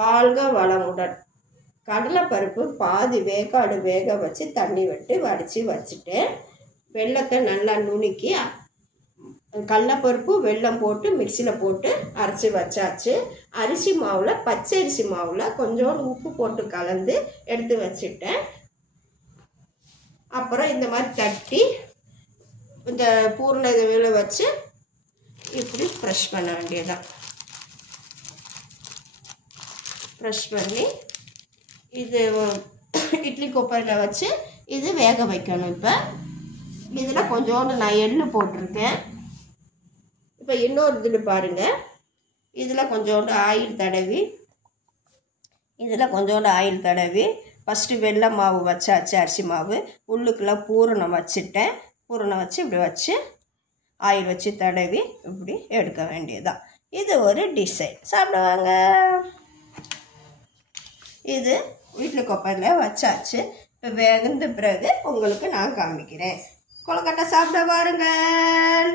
வாழ்க வளமுடன். கடலைப்பருப்பு பாதி வேக்காடு வேக வச்சு தண்ணி விட்டு வடித்து வச்சுட்டேன். வெல்லத்தை நல்லா நுணுக்கி கடலைப்பருப்பு வெல்லம் போட்டு மிக்சியில் போட்டு அரைச்சி வச்சாச்சு. அரிசி மாவில் பச்சரிசி மாவில் கொஞ்சோண்டு உப்பு போட்டு கலந்து எடுத்து வச்சுட்டேன். அப்புறம் இந்த மாதிரி தட்டி இந்த பூர்ண இதில் வச்சு இப்படி ப்ரெஷ் பண்ண வேண்டியதான். ப்ரெஷ் பண்ணி இது இட்லி கொப்பரையில் வச்சு இது வேக வைக்கணும். இப்போ இதில் கொஞ்சோண்டு நான் எள்ளு போட்டிருக்கேன். இப்போ இன்னொரு இதில் பாருங்கள், இதில் கொஞ்சோண்டு ஆயில் தடவி ஃபஸ்ட்டு வெள்ளை மாவு வச்சாச்சு. அரிசி மாவு உள்ளுக்கெல்லாம் பூரணம் வச்சுட்டேன். பூரணம் வச்சு இப்படி வச்சு ஆயில் வச்சு தடவி இப்படி எடுக்க வேண்டியதுதான். இது ஒரு டிசைன். சாப்பிடுவாங்க. இது வீட்டில் கொப்பரையில் வச்சாச்சு. இப்போ வெந்த பிறகு உங்களுக்கு நான் காமிக்கிறேன். கொழுக்கட்டை சாப்பிட வாருங்கள்.